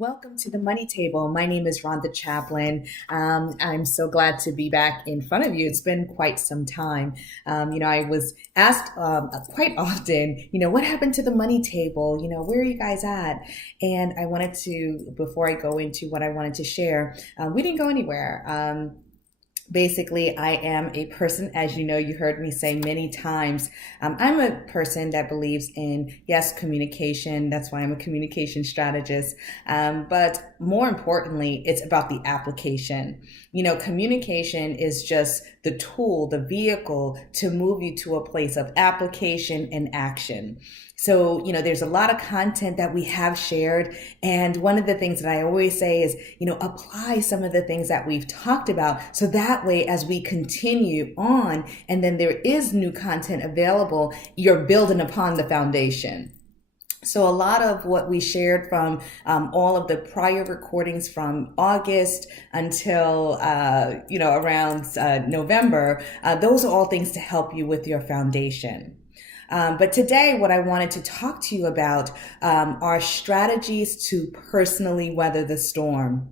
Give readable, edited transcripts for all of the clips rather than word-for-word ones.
Welcome to the Money Table. My name is Rhonda Chaplin. I'm so glad to be back in front of you. It's been quite some time. I was asked quite often, what happened to the Money Table? Where are you guys at? And I wanted to, before I go into what I wanted to share, we didn't go anywhere. Basically, I am a person, as you know, you heard me say many times, I'm a person that believes in, yes, communication. That's why I'm a communication strategist. But more importantly, it's about the application. Communication is just the tool, the vehicle to move you to a place of application and action. So, there's a lot of content that we have shared. And one of the things that I always say is, apply some of the things that we've talked about. So that way, as we continue on and then there is new content available, you're building upon the foundation. So a lot of what we shared from all of the prior recordings from August until, around November, those are all things to help you with your foundation. But today, what I wanted to talk to you about are strategies to personally weather the storm.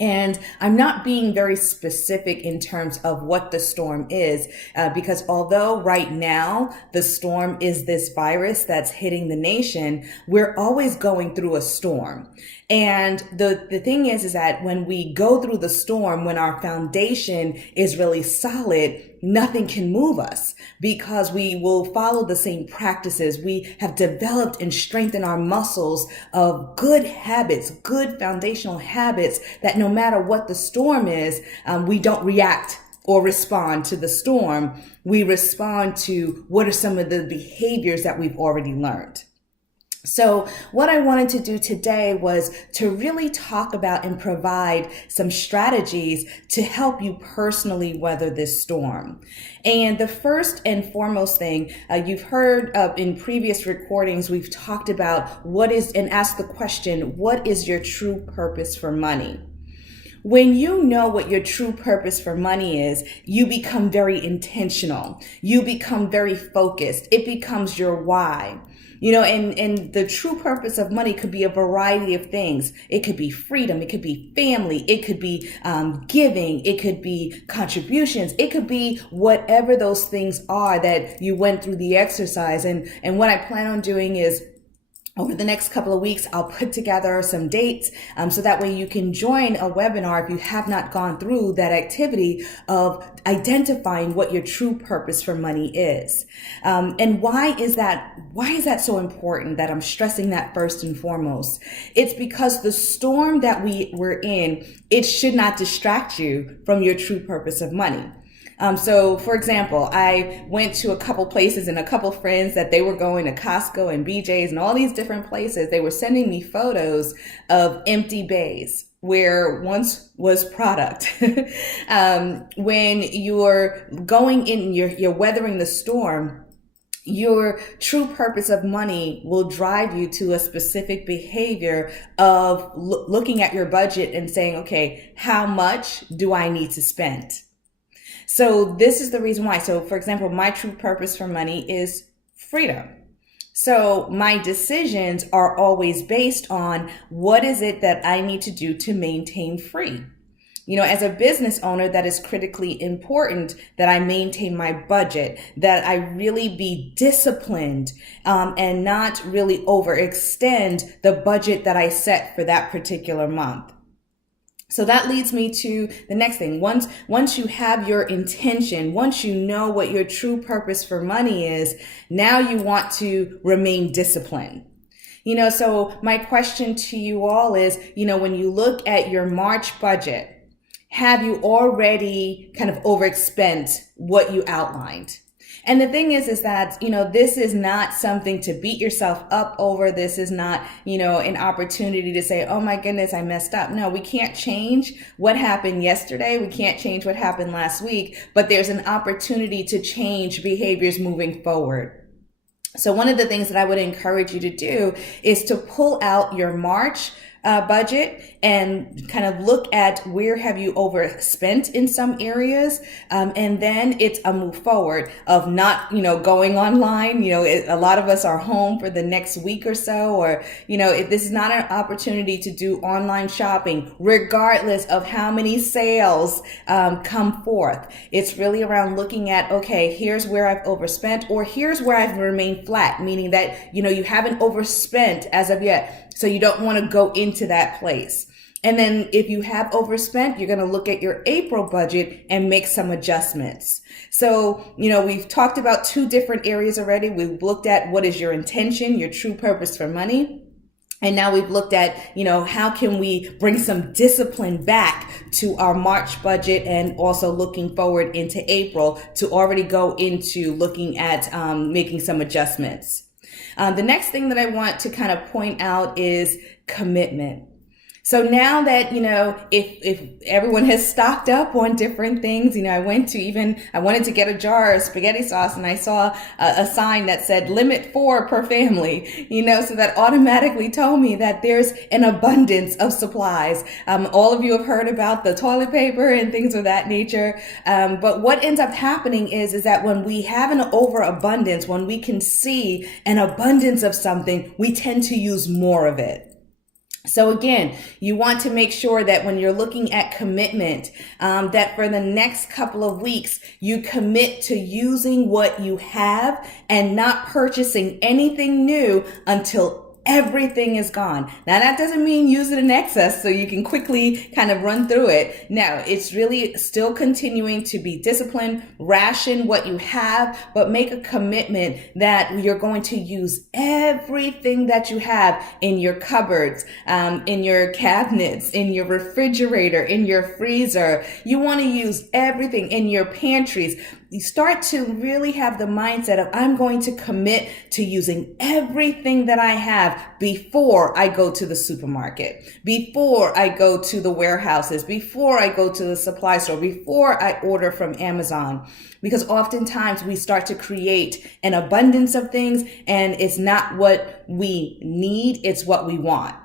And I'm not being very specific in terms of what the storm is, because although right now the storm is this virus that's hitting the nation, we're always going through a storm. And the thing is that when we go through the storm, when our foundation is really solid, nothing can move us because we will follow the same practices. We have developed and strengthened our muscles of good habits, good foundational habits that no matter what the storm is, we don't react or respond to the storm. We respond to what are some of the behaviors that we've already learned. So what I wanted to do today was to really talk about and provide some strategies to help you personally weather this storm. And the first and foremost thing, you've heard in previous recordings, we've talked about and asked the question, what is your true purpose for money? When you know what your true purpose for money is, you become very intentional. You become very focused. It becomes your why. And the true purpose of money could be a variety of things. It could be freedom. It could be family. It could be giving. It could be contributions. It could be whatever those things are that you went through the exercise. And what I plan on doing is over the next couple of weeks, I'll put together some dates so that way you can join a webinar if you have not gone through that activity of identifying what your true purpose for money is. And why is that so important that I'm stressing that first and foremost? It's because the storm that we're in, it should not distract you from your true purpose of money. So for example, I went to a couple places and a couple friends that they were going to Costco and BJ's and all these different places. They were sending me photos of empty bays where once was product. When you're going in, you're weathering the storm, your true purpose of money will drive you to a specific behavior of looking at your budget and saying, okay, how much do I need to spend? So this is the reason why. So for example, my true purpose for money is freedom. So my decisions are always based on what is it that I need to do to maintain free. As a business owner, that is critically important that I maintain my budget, that I really be disciplined, and not really overextend the budget that I set for that particular month. So that leads me to the next thing. Once you have your intention, once you know what your true purpose for money is, now you want to remain disciplined. So my question to you all is, when you look at your March budget, have you already kind of overspent what you outlined? And the thing is that, this is not something to beat yourself up over. This is not, an opportunity to say, oh my goodness, I messed up. No, we can't change what happened yesterday. We can't change what happened last week, but there's an opportunity to change behaviors moving forward. So one of the things that I would encourage you to do is to pull out your March budget and kind of look at where have you overspent in some areas. And then it's a move forward of not, going online. A lot of us are home for the next week or so, or, if this is not an opportunity to do online shopping, regardless of how many sales come forth. It's really around looking at, okay, here's where I've overspent, or here's where I've remained flat, meaning that, you haven't overspent as of yet. So you don't want to go into that place. And then if you have overspent, you're going to look at your April budget and make some adjustments. So, we've talked about two different areas already. We've looked at what is your intention, your true purpose for money. And now we've looked at, how can we bring some discipline back to our March budget, and also looking forward into April to already go into looking at making some adjustments. The next thing that I want to kind of point out is commitment. So now that, if everyone has stocked up on different things, I wanted to get a jar of spaghetti sauce, and I saw a sign that said limit 4 per family, so that automatically told me that there's an abundance of supplies. All of you have heard about the toilet paper and things of that nature. But what ends up happening is that when we have an overabundance, when we can see an abundance of something, we tend to use more of it. So again, you want to make sure that when you're looking at commitment, that for the next couple of weeks, you commit to using what you have and not purchasing anything new until everything is gone. Now, that doesn't mean use it in excess so you can quickly kind of run through it. No, it's really still continuing to be disciplined, ration what you have, but make a commitment that you're going to use everything that you have in your cupboards, in your cabinets, in your refrigerator, in your freezer. You want to use everything in your pantries. You start to really have the mindset of, I'm going to commit to using everything that I have before I go to the supermarket, before I go to the warehouses, before I go to the supply store, before I order from Amazon. Because oftentimes we start to create an abundance of things, and it's not what we need, it's what we want.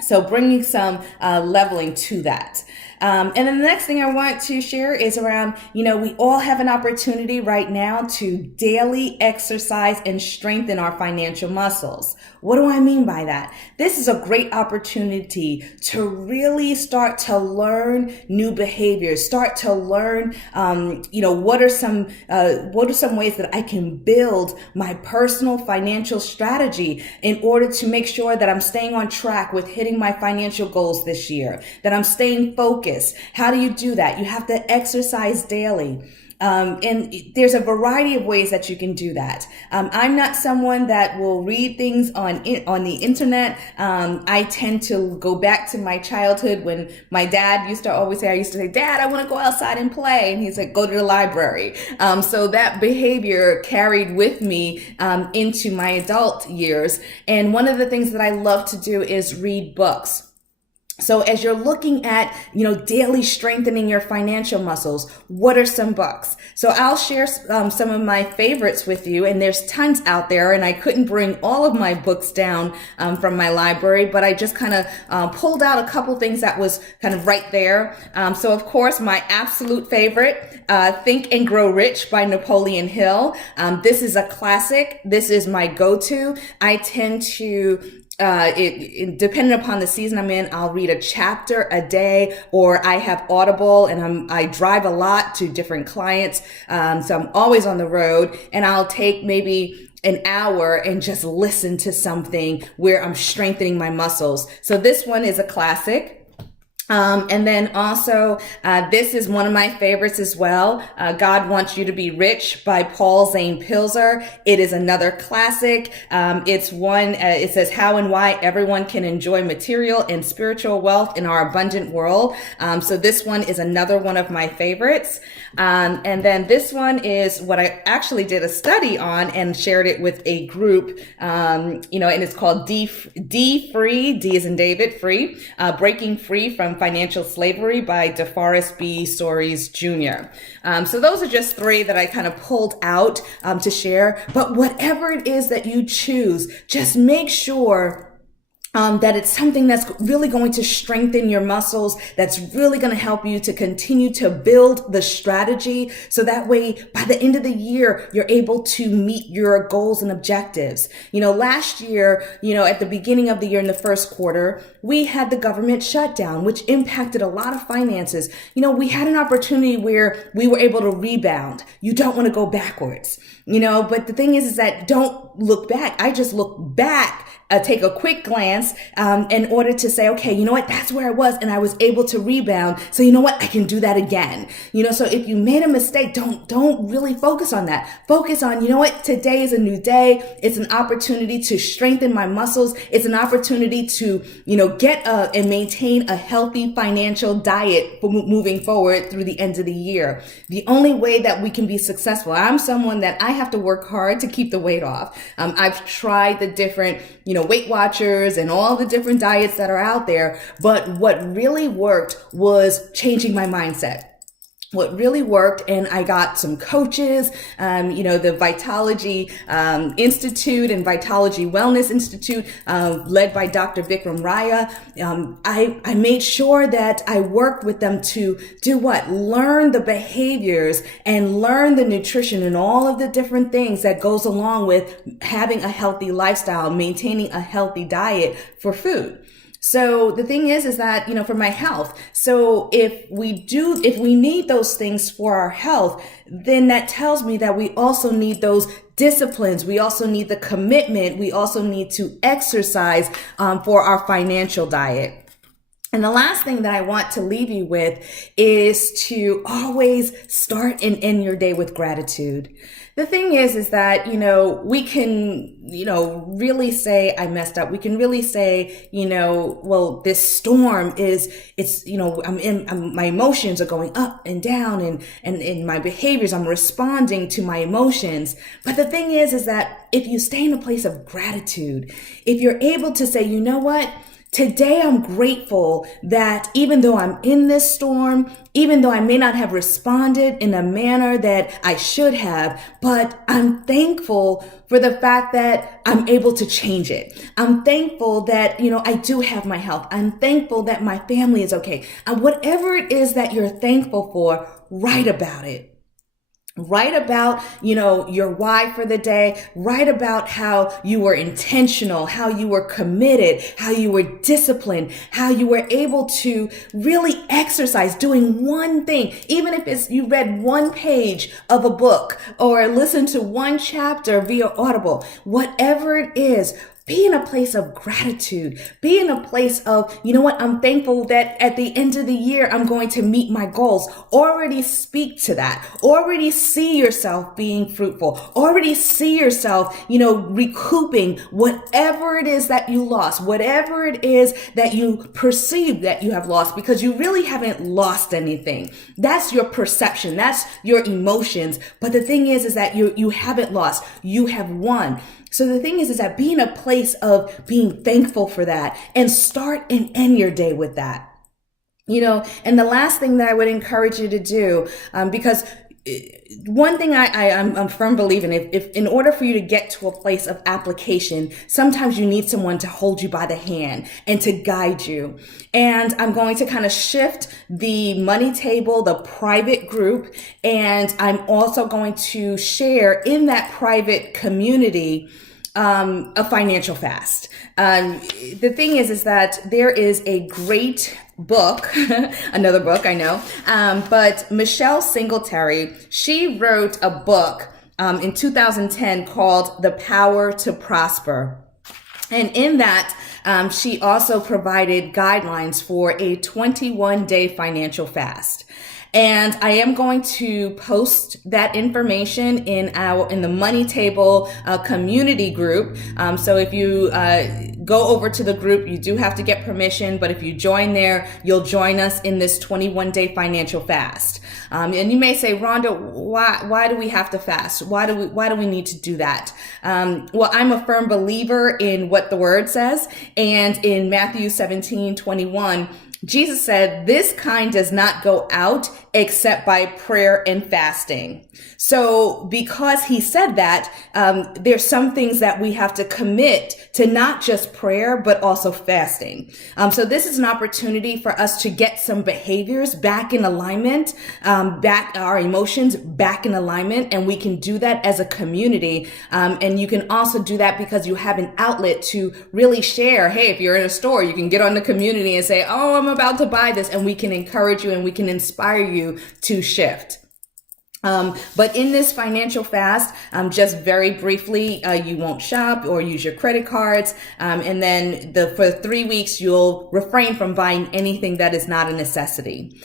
So bringing some leveling to that. And then the next thing I want to share is around, we all have an opportunity right now to daily exercise and strengthen our financial muscles. What do I mean by that? This is a great opportunity to really start to learn new behaviors, start to learn, what are some ways that I can build my personal financial strategy in order to make sure that I'm staying on track with hitting my financial goals this year, that I'm staying focused. How do you do that? You have to exercise daily. And there's a variety of ways that you can do that. I'm not someone that will read things on the internet. I tend to go back to my childhood when my dad used to say, Dad, I want to go outside and play. And he's like, go to the library. So that behavior carried with me into my adult years. And one of the things that I love to do is read books. So as you're looking at, daily strengthening your financial muscles, what are some books? So I'll share some of my favorites with you, and there's tons out there, and I couldn't bring all of my books down from my library, but I just kind of pulled out a couple things that was kind of right there. So of course, my absolute favorite, Think and Grow Rich by Napoleon Hill. This is a classic. This is my go-to. I tend to depending upon the season I'm in, I'll read a chapter a day, or I have Audible, and I drive a lot to different clients. So I'm always on the road, and I'll take maybe an hour and just listen to something where I'm strengthening my muscles. So this one is a classic. And then also, this is one of my favorites as well. God Wants You to Be Rich by Paul Zane Pilzer. It is another classic. It's one, it says how and why everyone can enjoy material and spiritual wealth in our abundant world. So this one is another one of my favorites. And then this one is what I actually did a study on and shared it with a group, and it's called D Free, D as in David, Free, Breaking Free from Financial Slavery by DeForest B. Soaries Jr. So those are just three that I kind of pulled out to share. But whatever it is that you choose, just make sure that it's something that's really going to strengthen your muscles, that's really going to help you to continue to build the strategy. So that way, by the end of the year, you're able to meet your goals and objectives. Last year, at the beginning of the year in the first quarter, we had the government shutdown, which impacted a lot of finances. We had an opportunity where we were able to rebound. You don't want to go backwards, but the thing is that don't look back. I just look back, take a quick glance in order to say, okay, you know what, that's where I was and I was able to rebound. So you know what, I can do that again. So if you made a mistake, don't really focus on that. Focus on, you know what, today is a new day. It's an opportunity to strengthen my muscles. It's an opportunity to, get and maintain a healthy financial diet for moving forward through the end of the year. The only way that we can be successful, I'm someone that I have to work hard to keep the weight off. I've tried the different, Weight Watchers and all the different diets that are out there. But what really worked was changing my mindset. What really worked, and I got some coaches, the Vitalogy Institute and Vitalogy Wellness Institute, led by Dr. Vikram Raya. I made sure that I worked with them to do what? Learn the behaviors and learn the nutrition and all of the different things that goes along with having a healthy lifestyle, maintaining a healthy diet for food. So the thing is that, for my health. So if we need those things for our health, then that tells me that we also need those disciplines. We also need the commitment. We also need to exercise for our financial diet. And the last thing that I want to leave you with is to always start and end your day with gratitude. The thing is that, we can, really say I messed up. We can really say, well, this storm my emotions are going up and down and in my behaviors, I'm responding to my emotions. But the thing is that if you stay in a place of gratitude, if you're able to say, you know what? Today, I'm grateful that even though I'm in this storm, even though I may not have responded in a manner that I should have, but I'm thankful for the fact that I'm able to change it. I'm thankful that, I do have my health. I'm thankful that my family is okay. And whatever it is that you're thankful for, write about it. Write about, your why for the day. Write about how you were intentional, how you were committed, how you were disciplined, how you were able to really exercise doing one thing. Even if it's you read one page of a book or listened to one chapter via Audible, whatever it is, be in a place of gratitude. Be in a place of, I'm thankful that at the end of the year, I'm going to meet my goals. Already speak to that. Already see yourself being fruitful. Already see yourself, recouping whatever it is that you lost, whatever it is that you perceive that you have lost, because you really haven't lost anything. That's your perception. That's your emotions. But the thing is that you haven't lost. You have won. So the thing is that be in a place of being thankful for that and start and end your day with that. And the last thing that I would encourage you to do, because one thing I'm a firm believer in, if in order for you to get to a place of application, sometimes you need someone to hold you by the hand and to guide you. And I'm going to kind of shift the money table, the private group, and I'm also going to share in that private community a financial fast. The thing is that there is a great book, another book, I know, but Michelle Singletary, she wrote a book in 2010 called The Power to Prosper. And in that, she also provided guidelines for a 21-day financial fast. And I am going to post that information in the Money Table community group. So if you go over to the group, you do have to get permission. But if you join there, you'll join us in this 21-day financial fast. And you may say, Rhonda, why do we have to fast? Why do we need to do that? Well, I'm a firm believer in what the word says. And in Matthew 17:21, Jesus said, this kind does not go out except by prayer and fasting. So because he said that, there's some things that we have to commit to, not just prayer, but also fasting. So this is an opportunity for us to get some behaviors back in alignment, back our emotions back in alignment. And we can do that as a community. And you can also do that because you have an outlet to really share. Hey, if you're in a store, you can get on the community and say, oh, I'm about to buy this. And we can encourage you and we can inspire you to shift. But in this financial fast, just very briefly, you won't shop or use your credit cards. And then for 3 weeks, you'll refrain from buying anything that is not a necessity.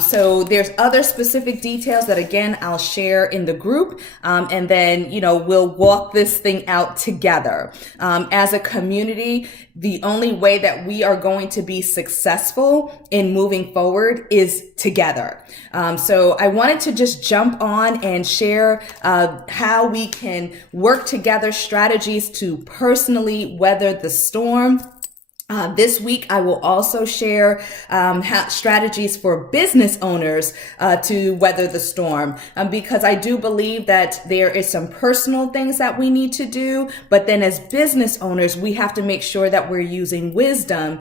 So there's other specific details that, again, I'll share in the group. And then, we'll walk this thing out together. As a community, the only way that we are going to be successful in moving forward is together. So I wanted to just jump on and share how we can work together, strategies to personally weather the storm. This week, I will also share strategies for business owners to weather the storm, because I do believe that there is some personal things that we need to do, but then as business owners, we have to make sure that we're using wisdom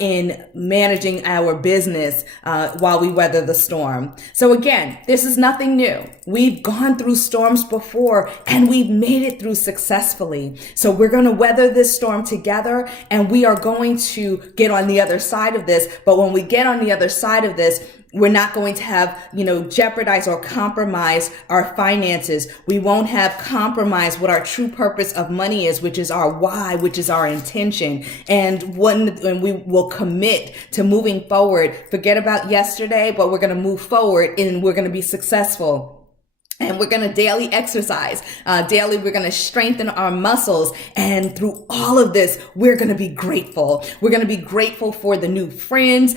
in managing our business while we weather the storm. So again, this is nothing new. We've gone through storms before and we've made it through successfully. So we're going to weather this storm together, and we are going to get on the other side of this. But when we get on the other side of this, we're not going to have, jeopardize or compromise our finances. We won't have compromise what our true purpose of money is, which is our why, which is our intention. And when we will commit to moving forward, forget about yesterday, but we're going to move forward and we're going to be successful. And we're going to daily exercise. Daily, we're going to strengthen our muscles. And through all of this, we're going to be grateful. We're going to be grateful for the new friends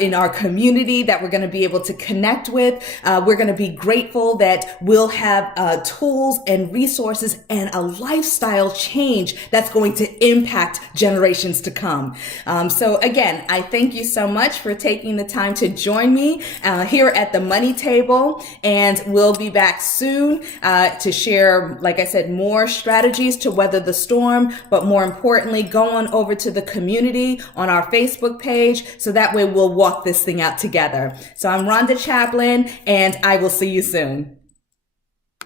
in our community that we're going to be able to connect with. We're going to be grateful that we'll have tools and resources and a lifestyle change that's going to impact generations to come. So again, I thank you so much for taking the time to join me here at the Money Table. And we'll be back soon to share, like I said, more strategies to weather the storm, but more importantly, go on over to the community on our Facebook page so that way we'll walk this thing out together. So I'm Rhonda Chaplin, and I will see you soon.